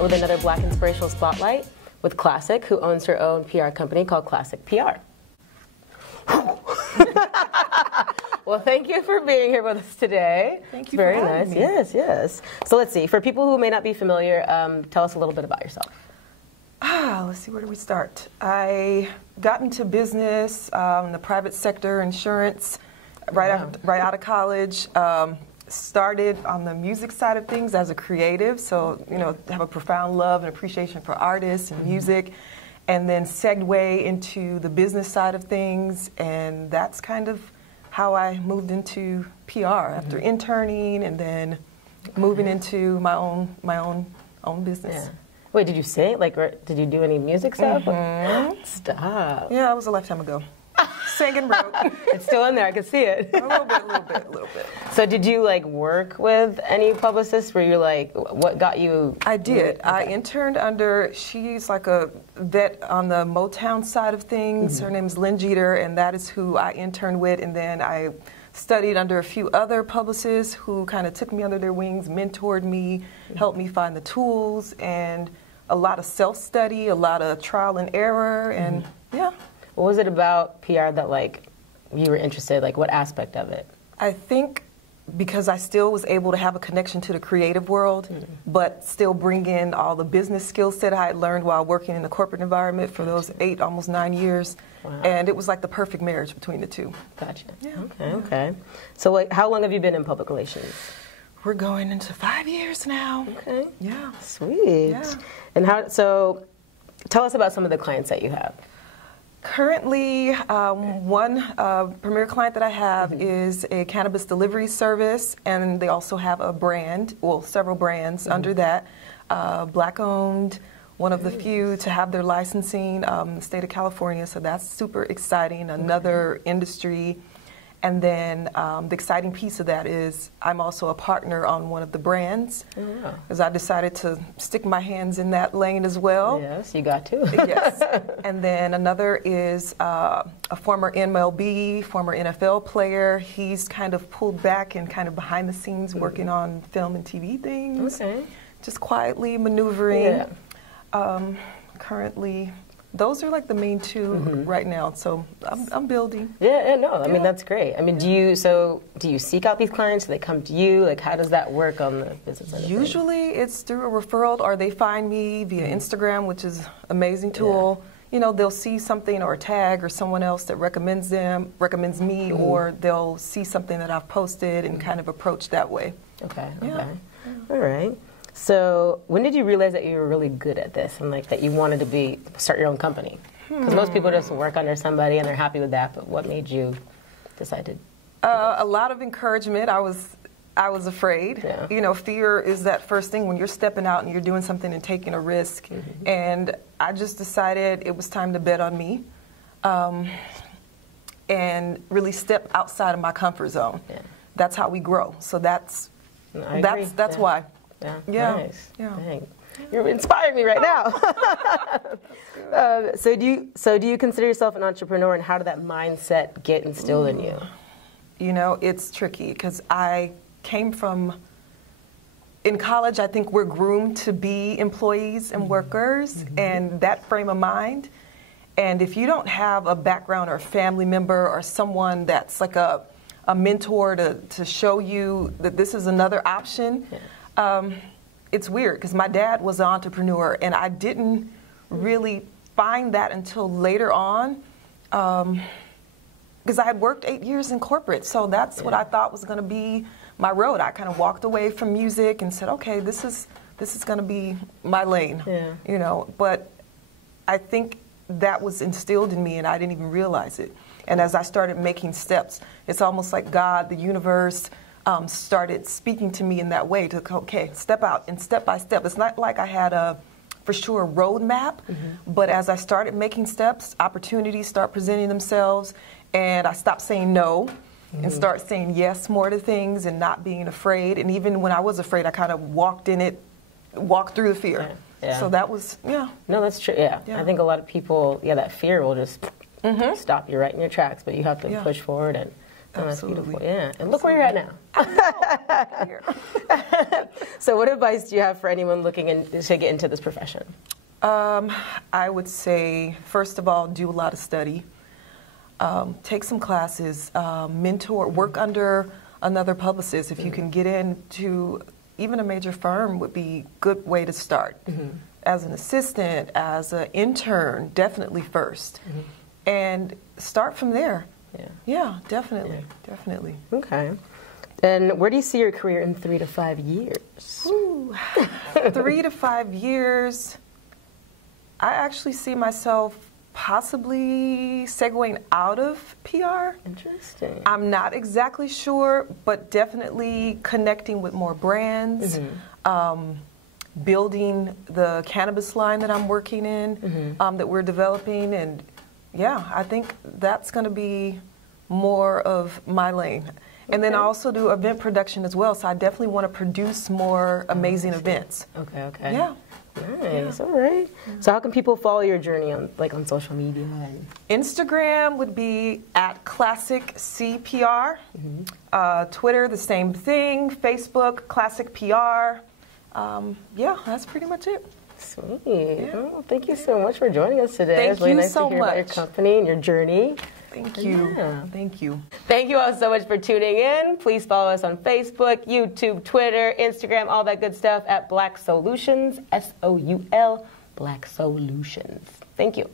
with another Black Inspirational Spotlight with Classic, who owns her own PR company called Classic PR. Well, thank you for being here with us today. Thank you Very for having nice. me. Yes, yes. So let's see. For people who may not be familiar, tell us a little bit about yourself. Let's see, where do we start? I got into business in the private sector, insurance, right out of college. Started on the music side of things as a creative, so have a profound love and appreciation for artists and music, and then segue into the business side of things, and that's kind of how I moved into PR after interning and then moving into my own business. Yeah. Wait, did you sing? Like, did you do any music stuff? Stop. Yeah, it was a lifetime ago. Sang and wrote. It's still in there. I can see it. A little bit. So did you work with any publicists? Were you what got you? I did. Okay. I interned under, she's like a vet on the Motown side of things. Her name's Lynn Jeter, and that is who I interned with. And then I studied under a few other publicists who kind of took me under their wings, mentored me, helped me find the tools, and a lot of self-study, a lot of trial and error, and yeah. What was it about PR that you were interested? What aspect of it? I think because I still was able to have a connection to the creative world, but still bring in all the business skill set I had learned while working in the corporate environment for those 8, almost 9 years. Wow. And it was like the perfect marriage between the two. Gotcha. Yeah. Okay. So how long have you been in public relations? We're going into 5 years now. Okay. Yeah. Sweet. Yeah. And so tell us about some of the clients that you have. Currently, one premier client that I have is a cannabis delivery service, and they also have a brand, well, several brands under that. Black owned, one of the few to have their licensing in the state of California, so that's super exciting, another industry. And then the exciting piece of that is I'm also a partner on one of the brands, because I decided to stick my hands in that lane as well. Yes, you got to. Yes. And then another is a former MLB, former NFL player. He's kind of pulled back and kind of behind the scenes working on film and TV things. Okay. Just quietly maneuvering. Yeah. Currently, those are the main two right now. So I'm building. Yeah, no, I mean, that's great. I mean, do you seek out these clients? Do they come to you? How does that work on the business side of things? Usually it's through a referral, or they find me via Instagram, which is an amazing tool. Yeah. They'll see something or a tag or someone else that recommends me, or they'll see something that I've posted and kind of approach that way. Okay, yeah. Okay. All right. So when did you realize that you were really good at this and that you wanted to start your own company? Because most people just work under somebody and they're happy with that, but what made you decide to? A lot of encouragement. I was afraid. Yeah. Fear is that first thing when you're stepping out and you're doing something and taking a risk. And I just decided it was time to bet on me and really step outside of my comfort zone. Yeah. That's how we grow. So that's why. Yeah. Nice. Yeah. Dang. You're inspiring me right now. So do you consider yourself an entrepreneur, and how did that mindset get instilled in you? It's tricky because I came from, in college, I think we're groomed to be employees and workers, and that frame of mind. And if you don't have a background or a family member or someone that's like a mentor to show you that this is another option, it's weird because my dad was an entrepreneur, and I didn't really find that until later on because I had worked 8 years in corporate, so that's what I thought was going to be my road. I kind of walked away from music and said, okay, this is going to be my lane, But I think that was instilled in me, and I didn't even realize it. And as I started making steps, it's almost like God, the universe, started speaking to me in that way to, okay, step out, and step by step. It's not like I had for sure, a roadmap, but as I started making steps, opportunities start presenting themselves, and I stopped saying no and start saying yes more to things and not being afraid. And even when I was afraid, I kind of walked through the fear. Yeah. So that was, No, that's true, yeah. I think a lot of people, that fear will just stop you right in your tracks, but you have to push forward and Oh, that's Absolutely. beautiful. Yeah. And look where you're at now. I know. So what advice do you have for anyone looking to get into this profession? I would say, first of all, do a lot of study. Take some classes, mentor, work under another publicist. If you can get into even a major firm would be a good way to start. As an assistant, as an intern, definitely first. And start from there. Yeah, definitely, definitely. Okay. And where do you see your career in 3 to 5 years? Ooh, 3 to 5 years, I actually see myself possibly segueing out of PR. Interesting. I'm not exactly sure, but definitely connecting with more brands, building the cannabis line that I'm working in, that we're developing, and yeah, I think that's going to be more of my lane. And then I also do event production as well, so I definitely want to produce more amazing events. Okay, okay. Yeah. Nice, all right. So how can people follow your journey on social media? Instagram would be at Classic CPR. Twitter, the same thing. Facebook, Classic PR. Yeah, that's pretty much it. Sweet. Oh, thank you so much for joining us today. Thank it's really you nice so to hear about your much. company and your journey. Thank you. Yeah. Thank you. Thank you all so much for tuning in. Please follow us on Facebook, YouTube, Twitter, Instagram, all that good stuff at Black Soulutions, S-O-U-L, Black Soulutions. Thank you.